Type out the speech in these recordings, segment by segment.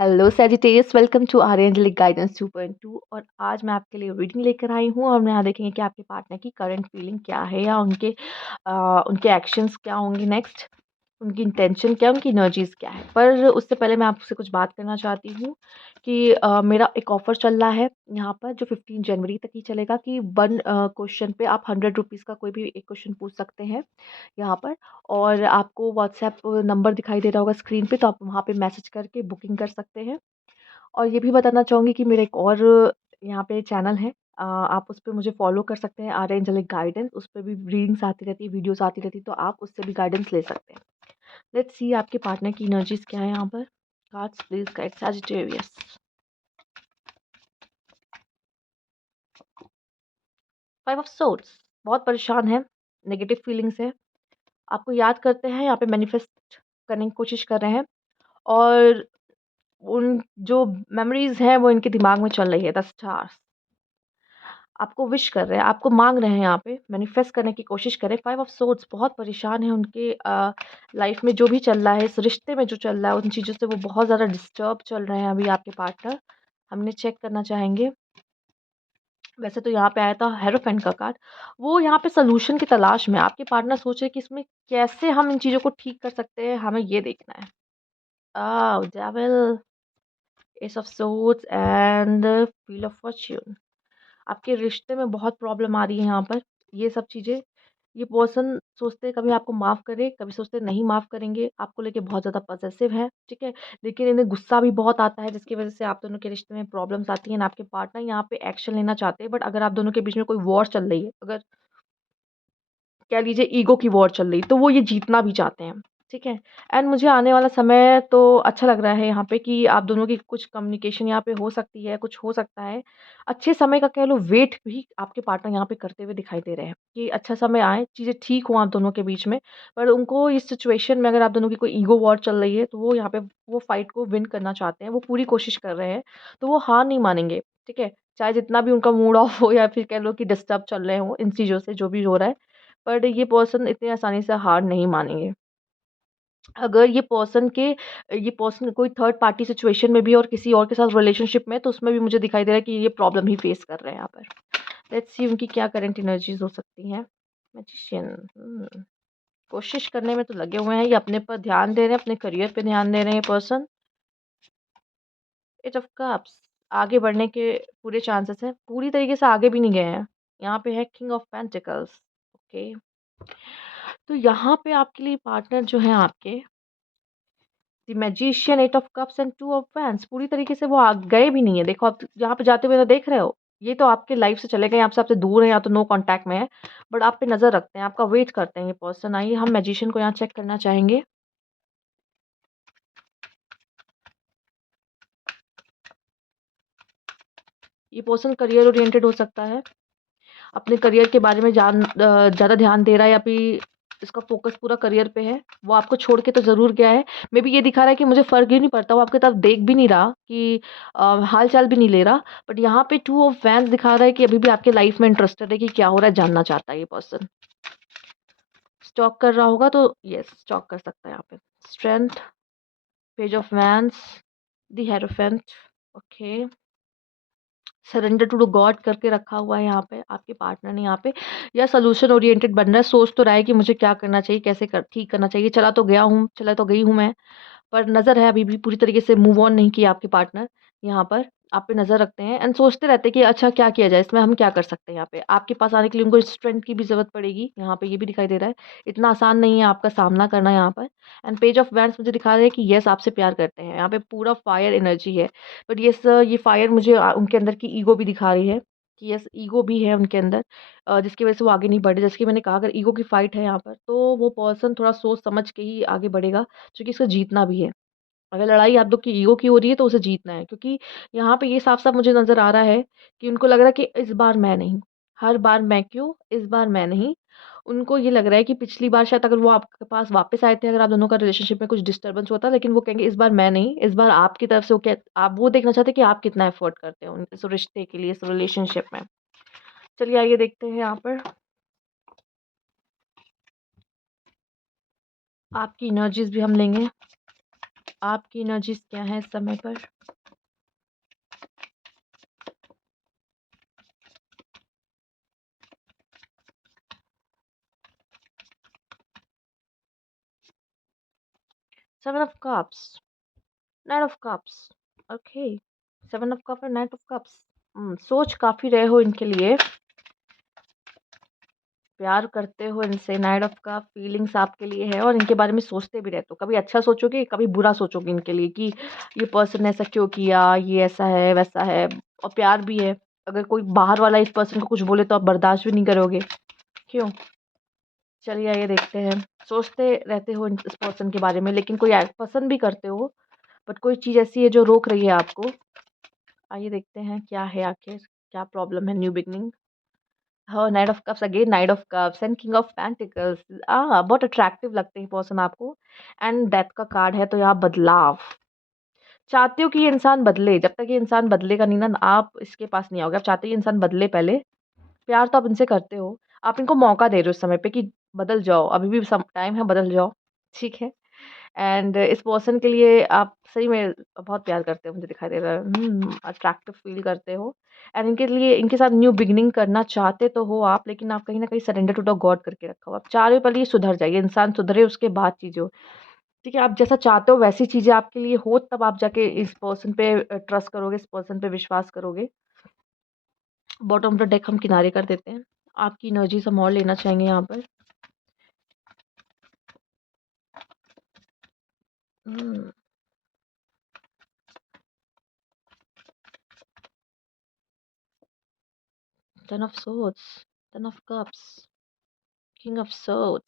Hello Sagittarius, welcome to our angelic guidance 2.2। और आज मैं आपके लिए रीडिंग लेकर आई हूँ और हम यहाँ देखेंगे कि आपके पार्टनर की करंट फीलिंग क्या है या उनके एक्शंस क्या होंगे नेक्स्ट, उनकी इंटेंशन क्या है, उनकी एनर्जीज क्या है। पर उससे पहले मैं आपसे कुछ बात करना चाहती हूँ कि मेरा एक ऑफ़र चल रहा है यहाँ पर जो 15 जनवरी तक ही चलेगा कि वन क्वेश्चन पे आप 100 रुपीज़ का कोई भी एक क्वेश्चन पूछ सकते हैं यहाँ पर। और आपको व्हाट्सएप नंबर दिखाई दे रहा होगा स्क्रीन पे, तो आप वहाँ पे मैसेज करके बुकिंग कर सकते हैं। और ये भी बताना चाहूँगी कि मेरा एक और यहाँ पे चैनल है, आप उस पे मुझे फ़ॉलो कर सकते हैं, आर एंजेलिक गाइडेंस। उस पे भी रीडिंग्स आती रहती है, वीडियोज़ आती रहती है, तो आप उससे भी गाइडेंस ले सकते हैं। लेट्स सी आपके पार्टनर की एनर्जीज़ क्या है यहाँ पर। Cards please guide Sagittarius. 5 of swords, बहुत परेशान है, नेगेटिव फीलिंग्स है, आपको याद करते हैं, यहाँ पे मैनिफेस्ट करने की कोशिश कर रहे हैं। और उन जो मेमोरीज़ हैं वो इनके दिमाग में चल रही है, द स्टार्स। आपको विश कर रहे हैं, आपको माँग रहे हैं, यहाँ पे मैनिफेस्ट करने की कोशिश कर रहे हैं। 5 ऑफ सोर्ड्स, बहुत परेशान हैं उनके लाइफ़ में जो भी चल रहा है, इस रिश्ते में जो चल रहा है, उन चीज़ों से वो बहुत ज़्यादा डिस्टर्ब चल रहे हैं अभी आपके पार्टनर। हमने चेक करना चाहेंगे। वैसे तो यहाँ पे आया था हेरोफेंट का कार्ड। वो यहाँ पे सॉल्यूशन की तलाश में, आपके पार्टनर सोच रहे हैं कि इसमें कैसे हम इन चीज़ों को ठीक कर सकते हैं, हमें ये देखना है। Devil, S of swords and wheel of Fortune. आपके रिश्ते में बहुत प्रॉब्लम आ रही है यहाँ पर, ये सब चीज़ें। ये पर्सन सोचते हैं कभी आपको माफ़ करे, कभी सोचते हैं नहीं माफ़ करेंगे, आपको लेके बहुत ज़्यादा पॉसेसिव है, ठीक है? लेकिन इन्हें गुस्सा भी बहुत आता है, जिसकी वज़ह से आप दोनों के रिश्ते में प्रॉब्लम्स आती हैं। आपके पार्टनर यहाँ पे एक्शन लेना चाहते हैं, बट अगर आप दोनों के बीच में कोई वॉर चल रही है, अगर कह लीजिए ईगो की वॉर चल रही, तो वो ये जीतना भी चाहते हैं, ठीक है? एंड मुझे आने वाला समय तो अच्छा लग रहा है यहाँ पे कि आप दोनों की कुछ कम्युनिकेशन यहाँ पे हो सकती है, कुछ हो सकता है। अच्छे समय का कह लो वेट भी आपके पार्टनर यहाँ पे करते हुए दिखाई दे रहे हैं कि अच्छा समय आए, चीज़ें ठीक हों आप दोनों के बीच में। पर उनको इस सिचुएशन में अगर आप दोनों की कोई ईगो वॉर चल रही है, तो वो यहाँ पे वो फाइट को विन करना चाहते हैं, वो पूरी कोशिश कर रहे हैं, तो वो हार नहीं मानेंगे, ठीक है? चाहे जितना भी उनका मूड ऑफ हो या फिर कह लो कि डिस्टर्ब चल रहे हों इन चीज़ों से, जो भी हो रहा है। बट ये पर्सन इतनी आसानी से हार नहीं मानेंगे। अगर ये पर्सन कोई थर्ड पार्टी सिचुएशन में भी है और किसी और के साथ रिलेशनशिप में है, तो उसमें भी मुझे दिखाई दे रहा है कि ये प्रॉब्लम ही फेस कर रहे हैं यहाँ पर। लेट्स सी उनकी क्या करंट एनर्जीज़ हो सकती हैं। मैजिशियन, कोशिश करने में तो लगे हुए हैं, ये अपने पर ध्यान दे रहे हैं, अपने करियर पे ध्यान दे रहे हैं ये पर्सन। एट ऑफ कप्स, आगे बढ़ने के पूरे चांसेस हैं, पूरी तरीके से आगे भी नहीं गए हैं। यहाँ पे है किंग ऑफ पेंटिकल्स, ओके। तो यहाँ पे आपके लिए पार्टनर जो हैं आपके, the magician, eight of cups and two of wands, पूरी तरीके से वो गए भी नहीं है। देखो आप यहाँ पे जाते हुए तो देख रहे हो, ये तो आपके लाइफ से चले गए, आपसे आपसे दूर है या तो नो कांटेक्ट में है, बट आप पे नज़र रखते हैं, आपका वेट करते हैं ये पर्सन। आइए हम मैजिशियन को यहाँ चेक करना चाहेंगे। ये पर्सन करियर ओरिएंटेड हो सकता है, अपने करियर के बारे में ज़्यादा ध्यान दे रहा है, या फिर इसका फ़ोकस पूरा करियर पे है। वो आपको छोड़ के तो ज़रूर गया है। मेबी ये दिखा रहा है कि मुझे फ़र्क ही नहीं पड़ता, वो आपकी तरफ देख भी नहीं रहा कि हाल-चाल भी नहीं ले रहा। बट यहाँ पे टू ऑफ वैंड्स दिखा रहा है कि अभी भी आपके लाइफ़ में इंटरेस्टेड है कि क्या हो रहा है, जानना चाहता है ये पर्सन। स्टॉक कर रहा होगा तो येस, स्टॉक कर सकता है यहाँ पे। Strength, page of wands, the hierophant, okay. Surrender to God करके रखा हुआ है यहाँ पे आपके पार्टनर ने यहाँ पे, या सोल्यूशन ओरिएंटेड बन रहा है, सोच तो रहा है कि मुझे क्या करना चाहिए, कैसे ठीक करना चाहिए। चला तो गई हूँ मैं, पर नज़र है, अभी भी पूरी तरीके से मूव ऑन नहीं किया आपके पार्टनर। यहाँ पर आप पे नज़र रखते हैं एंड सोचते रहते हैं कि अच्छा क्या किया जाए, इसमें हम क्या कर सकते हैं। यहाँ पे आपके पास आने के लिए उनको स्ट्रेंथ की भी ज़रूरत पड़ेगी, यहाँ पे ये भी दिखाई दे रहा है। इतना आसान नहीं है आपका सामना करना यहाँ पर। एंड पेज ऑफ वैंड्स मुझे दिखा रहा है कि येस, आपसे प्यार करते हैं, यहाँ पे पूरा फायर एनर्जी है। बट येस, ये फायर मुझे उनके अंदर की ईगो भी दिखा रही है कि येस, ईगो भी है उनके अंदर, जिसकी वजह से वो आगे नहीं बढ़े। जैसे कि मैंने कहा, अगर ईगो की फाइट है यहाँ पर, तो वो पर्सन थोड़ा सोच समझ के ही आगे बढ़ेगा, क्योंकि इसको जीतना भी है। अगर लड़ाई आप लोग की ईगो की हो रही है, तो उसे जीतना है, क्योंकि यहाँ पे ये साफ-साफ मुझे नज़र आ रहा है कि उनको लग रहा है कि इस बार मैं नहीं, हर बार मैं क्यों, इस बार मैं नहीं। उनको ये लग रहा है कि पिछली बार शायद अगर वो आपके पास वापस आए थे, अगर आप दोनों का रिलेशनशिप में कुछ डिस्टर्बेंस हुआ था, लेकिन वो कहेंगे इस बार मैं नहीं, इस बार आपकी तरफ से आप वो देखना चाहते हैं कि आप कितना एफर्ट करते हो इस रिश्ते के लिए, इस रिलेशनशिप में। चलिए आइए देखते हैं यहाँ पर आपकी एनर्जीज़ भी हम लेंगे। आपकी एनर्जीज़ क्या हैं इस समय पर? 7 of cups, 9 of cups, okay. 7 of cup और 9 ऑफ कप्स। सोच काफ़ी रहे हो इनके लिए, प्यार करते हो इनसे, 9 ऑफ कप फीलिंग्स आपके लिए है और इनके बारे में सोचते भी रहते हो। कभी अच्छा सोचोगे, कभी बुरा सोचोगे इनके लिए कि ये पर्सन ने ऐसा क्यों किया, ये ऐसा है, वैसा है। और प्यार भी है। अगर कोई बाहर वाला इस पर्सन को कुछ बोले तो आप बर्दाश्त भी नहीं करोगे। क्यों? चलिए आइए देखते हैं। सोचते रहते हो इस पर्सन के बारे में, लेकिन कोई पसंद भी करते हो, बट कोई चीज़ ऐसी है जो रोक रही है आपको। आइए देखते हैं क्या है आखिर, क्या प्रॉब्लम है। New beginning. हाँ, knight of cups again, knight of cups and king of pentacles. बहुत अट्रैक्टिव लगते हैं पर्सन आपको। एंड डेथ का कार्ड है, तो यहाँ बदलाव चाहते हो कि ये इंसान बदले। जब तक ये इंसान बदलेगा नहीं ना, आप इसके पास नहीं आओगे। आप चाहते हो ये इंसान बदले पहले। प्यार तो आप इनसे करते हो। आप इनको मौका दे रहे हो इस समय पे कि बदल जाओ, अभी भी सम टाइम है, बदल जाओ, ठीक है? एंड इस पर्सन के लिए आप सही में बहुत प्यार करते हो, मुझे दिखाई दे रहा है। अट्रैक्टिव फ़ील करते हो एंड इनके लिए इनके साथ न्यू बिगिनिंग करना चाहते तो हो आप, लेकिन आप कहीं न कहीं सरेंडर टू द गॉड करके रखा हो। आप चाह रहे हो पहले ये सुधर जाए, ये इंसान सुधरे उसके बाद चीज़ें हो। ठीक है? आप जैसा चाहते हो वैसी चीज़ें आपके लिए हो, तब आप जाके इस पर्सन पे ट्रस्ट करोगे, इस पर्सन पे विश्वास करोगे। बॉटम ऑफ द डेक हम किनारे कर देते हैं। आपकी एनर्जीज़ हम और लेना चाहेंगे यहाँ पर। हुँ, 10 of swords, 10 of cups, king of swords.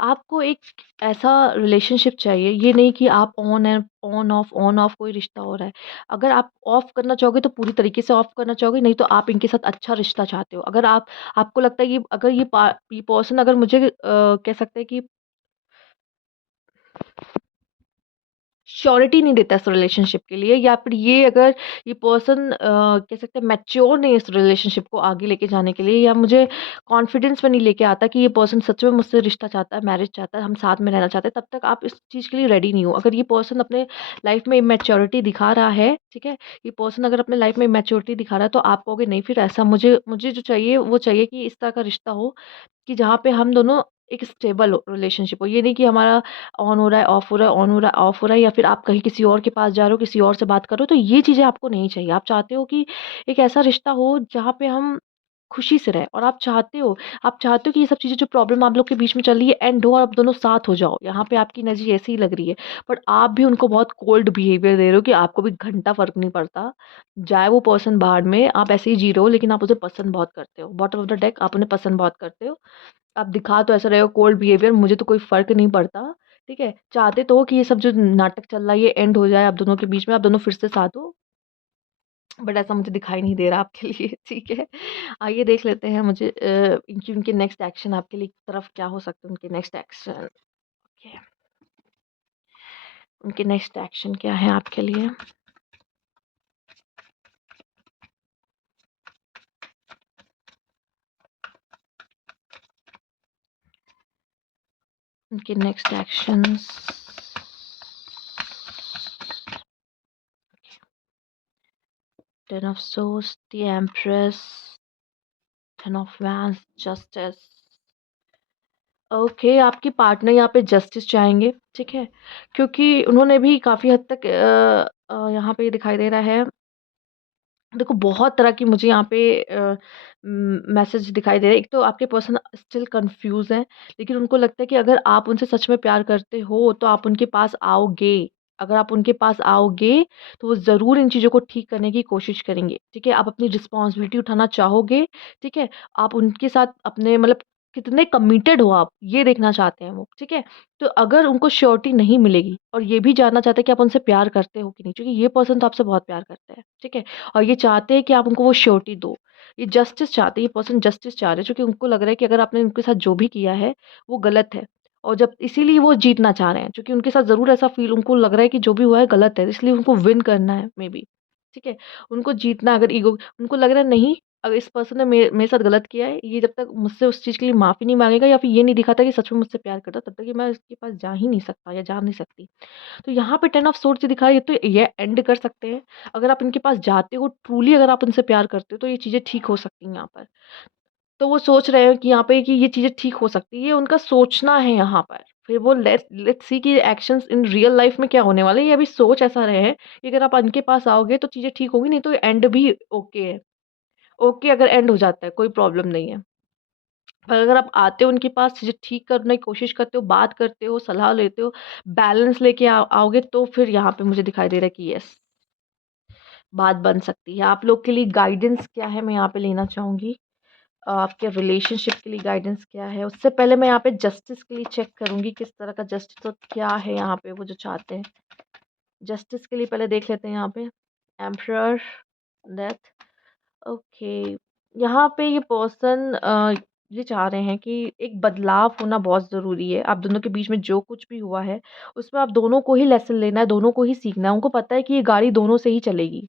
आपको एक ऐसा रिलेशनशिप चाहिए, ये नहीं कि आप ऑन ऑफ कोई रिश्ता हो रहा है। अगर आप ऑफ करना चाहोगे तो पूरी तरीके से ऑफ करना चाहोगे, नहीं तो आप इनके साथ अच्छा रिश्ता चाहते हो। अगर आपको लगता है कि अगर ये पर्सन अगर मुझे कह सकते हैं कि श्योरिटी नहीं देता इस रिलेशनशिप के लिए, या फिर ये अगर ये पर्सन कह सकते हैं मैच्योर नहीं है इस रिलेशनशिप को आगे लेके जाने के लिए, या मुझे कॉन्फिडेंस में नहीं लेके आता कि ये पर्सन सच में मुझसे रिश्ता चाहता है, मैरिज चाहता है, हम साथ में रहना चाहते हैं, तब तक आप इस चीज़ के लिए रेडी नहीं हो। अगर ये पर्सन अपने लाइफ में इमेच्योरिटी दिखा रहा है, ठीक है? ये पर्सन अगर अपने लाइफ में इमेच्योरिटी दिखा रहा है, तो आप कहोगे नहीं, फिर ऐसा मुझे मुझे जो चाहिए वो चाहिए कि इस तरह का रिश्ता हो कि जहाँ पे हम दोनों एक स्टेबल हो, रिलेशनशिप हो। ये नहीं कि हमारा ऑन हो रहा है, ऑफ हो रहा है, ऑन हो रहा है, ऑफ हो रहा है, या फिर आप कहीं किसी और के पास जा रहे हो, किसी और से बात कर रहे हो, तो ये चीज़ें आपको नहीं चाहिए। आप चाहते हो कि एक ऐसा रिश्ता हो जहाँ पे हम खुशी से रहें, और आप चाहते हो कि ये सब चीज़ें जो प्रॉब्लम आप लोग के बीच में चल रही है एंड हो, और आप दोनों साथ हो जाओ। यहाँ पे आपकी एनर्जी ऐसी ही लग रही है। बट आप भी उनको बहुत कोल्ड बिहेवियर दे रहे हो कि आपको भी घंटा फ़र्क नहीं पड़ता। जाए वो पर्सन बाहर में, आप ऐसे ही जी रहे हो, लेकिन आप उसे पसंद बहुत करते हो। बॉटम ऑफ द डेक, आप उन्हें पसंद बहुत करते हो। आप दिखा तो ऐसा रहे हो कोल्ड बिहेवियर, मुझे तो कोई फ़र्क नहीं पड़ता, ठीक है? चाहते तो हो कि ये सब जो नाटक चल रहा है ये एंड हो जाए आप दोनों के बीच में, आप दोनों फिर से साथ हो, बट ऐसा मुझे दिखाई नहीं दे रहा आपके लिए, ठीक है? आइए देख लेते हैं मुझे इनकी उनके नेक्स्ट एक्शन आपके लिए तरफ क्या हो सकते हैं, उनके नेक्स्ट एक्शन। ओके, उनके नेक्स्ट एक्शन क्या है आपके लिए? उनके next actions. 10 of swords, the empress, 10 of wands, justice। Okay, आपकी पार्टनर यहाँ पे जस्टिस चाहेंगे, ठीक है? क्योंकि उन्होंने भी काफ़ी हद तक यहाँ पे दिखाई दे रहा है। देखो, बहुत तरह की मुझे यहाँ पे मैसेज दिखाई दे रहे हैं। एक तो आपके पर्सन स्टिल कन्फ्यूज़ हैं, लेकिन उनको लगता है कि अगर आप उनसे सच में प्यार करते हो, तो आप उनके पास आओगे। अगर आप उनके पास आओगे, तो वो ज़रूर इन चीज़ों को ठीक करने की कोशिश करेंगे, ठीक है? आप अपनी रिस्पॉन्सिबिलिटी उठाना चाहोगे, ठीक है? आप उनके साथ अपने मतलब कितने कमिटेड हो आप, ये देखना चाहते हैं वो, ठीक है? तो अगर उनको श्योरिटी नहीं मिलेगी, और ये भी जानना चाहते हैं कि आप उनसे प्यार करते हो कि नहीं, क्योंकि ये पर्सन तो आपसे बहुत प्यार करता है, ठीक है? और ये चाहते हैं कि आप उनको वो श्योरिटी दो। ये जस्टिस चाहते हैं, ये पर्सन जस्टिस चाह रहे हैं, क्योंकि उनको लग रहा है कि अगर आपने उनके साथ जो भी किया है, वो गलत है। और जब इसीलिए वो जीतना चाह रहे हैं, क्योंकि उनके साथ ज़रूर ऐसा फ़ील उनको लग रहा है कि जो भी हुआ है गलत है, इसलिए उनको विन करना है मेबी, ठीक है? उनको जीतना, अगर ईगो उनको लग रहा है नहीं, अगर इस पर्सन ने मेरे साथ गलत किया है, ये जब तक मुझसे उस चीज़ के लिए माफ़ी नहीं माँगेगा या फिर ये नहीं दिखाता कि सच में मुझसे प्यार करता, तब तक कि मैं इसके पास जा ही नहीं सकता या जा नहीं सकती। तो यहाँ पे 10 ऑफ सोर्ड्स ये दिखा रहा है, ये तो ये एंड कर सकते हैं। अगर आप इनके पास जाते हो, ट्रूली अगर आप उनसे प्यार करते हो, तो ये चीज़ें ठीक हो सकती हैं यहाँ पर। तो वो सोच रहे हैं कि यहाँ पे कि ये चीज़ें ठीक हो सकती है, ये उनका सोचना है यहाँ पर। फिर वो लेट्स सी कि एक्शंस इन रियल लाइफ़ में क्या होने वाला है, ये अभी सोच ऐसा रहे हैं कि अगर आप इनके पास आओगे तो चीज़ें ठीक होंगी, नहीं तो एंड भी ओके है। ओके अगर एंड हो जाता है, कोई प्रॉब्लम नहीं है। पर अगर आप आते हो उनके पास, चीज़ें ठीक करने की कोशिश करते हो, बात करते हो, सलाह लेते हो, बैलेंस लेके आओगे तो फिर यहाँ पे मुझे दिखाई दे रहा है कि यस, बात बन सकती है। आप लोग के लिए गाइडेंस क्या है मैं यहाँ पे लेना चाहूँगी। आपके रिलेशनशिप के लिए गाइडेंस क्या है? उससे पहले मैं यहाँ पे जस्टिस के लिए चेक करूँगी किस तरह का जस्टिस और क्या है यहाँ पे वो जो चाहते हैं। जस्टिस के लिए पहले देख लेते हैं यहाँ पे। Emperor, death, okay. यहाँ पे ये पर्सन ये चाह रहे हैं कि एक बदलाव होना बहुत ज़रूरी है। आप दोनों के बीच में जो कुछ भी हुआ है, उसमें आप दोनों को ही लेसन लेना है, दोनों को ही सीखना है। उनको पता है कि ये गाड़ी दोनों से ही चलेगी।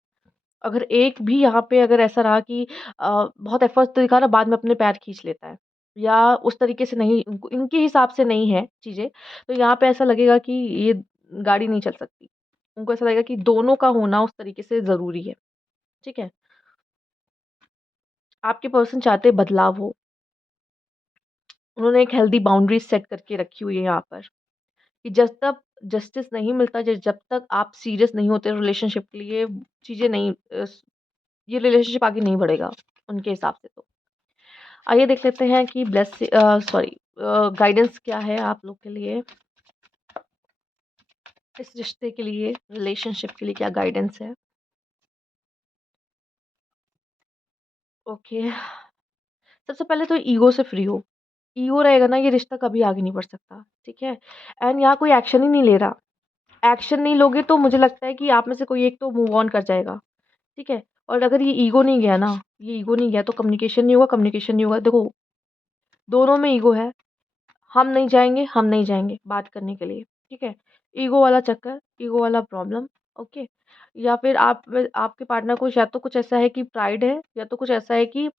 अगर एक भी यहाँ पे अगर ऐसा रहा कि बहुत एफर्ट्स तो दिखा रहा, बाद में अपने पैर खींच लेता है या उस तरीके से नहीं, उनको इनके हिसाब से नहीं है चीज़ें, तो यहाँ पे ऐसा लगेगा कि ये गाड़ी नहीं चल सकती। उनको ऐसा लगेगा कि दोनों का होना उस तरीके से ज़रूरी है, ठीक है? आपके पर्सन चाहते हैं बदलाव हो। उन्होंने एक हेल्दी बाउंड्रीज़ सेट करके रखी हुई है यहाँ पर कि जब तक जस्टिस नहीं मिलता, ज जब तक आप सीरियस नहीं होते रिलेशनशिप के लिए, चीज़ें नहीं ये रिलेशनशिप आगे नहीं बढ़ेगा उनके हिसाब से तो। आइए देख लेते हैं कि सॉरी गाइडेंस क्या है आप लोग के लिए, इस रिश्ते के लिए, रिलेशनशिप के लिए क्या गाइडेंस है? ओके, सबसे पहले तो ईगो से फ्री हो। ईगो रहेगा ना, ये रिश्ता कभी आगे नहीं बढ़ सकता, ठीक है? एंड यहाँ कोई एक्शन ही नहीं ले रहा। एक्शन नहीं लोगे तो मुझे लगता है कि आप में से कोई एक तो मूव ऑन कर जाएगा, ठीक है? और अगर ये ईगो नहीं गया ना, ये ईगो नहीं गया तो कम्युनिकेशन नहीं होगा, कम्युनिकेशन नहीं होगा। देखो, दोनों में ईगो है। हम नहीं जाएँगे बात करने के लिए, ठीक है? ईगो वाला चक्कर, ईगो वाला प्रॉब्लम, ओके? या फिर आपके पार्टनर को या तो कुछ ऐसा है कि प्राइड है, या तो कुछ ऐसा है कि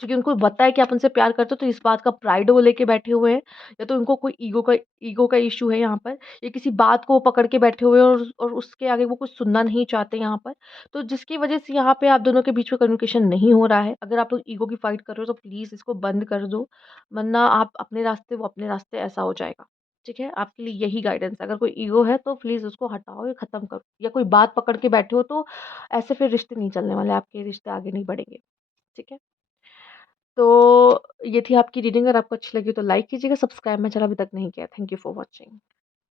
क्योंकि उनको पता है कि आप उनसे प्यार करते हो, तो इस बात का प्राइड वो लेके बैठे हुए हैं, या तो उनको कोई ईगो का इश्यू है यहाँ पर, या किसी बात को वो पकड़ के बैठे हुए हैं और उसके आगे वो कुछ सुनना नहीं चाहते यहाँ पर। तो जिसकी वजह से यहाँ पे आप दोनों के बीच में कम्युनिकेशन नहीं हो रहा है। अगर आप लोग ईगो की फाइट कर रहे हो तो प्लीज़ इसको बंद कर दो, वरना आप अपने रास्ते, वो अपने रास्ते, ऐसा हो जाएगा। ठीक है? आपके लिए यही गाइडेंस है। अगर कोई ईगो है तो प्लीज़ उसको हटाओ या खत्म करो, या कोई बात पकड़ के बैठे हो तो ऐसे फिर रिश्ते नहीं चलने वाले, आपके रिश्ते आगे नहीं बढ़ेंगे। ठीक है? तो ये थी आपकी रीडिंग। अगर आपको अच्छी लगी तो लाइक कीजिएगा, सब्सक्राइब मेरा चैनल अभी तक नहीं किया। Thank you for watching.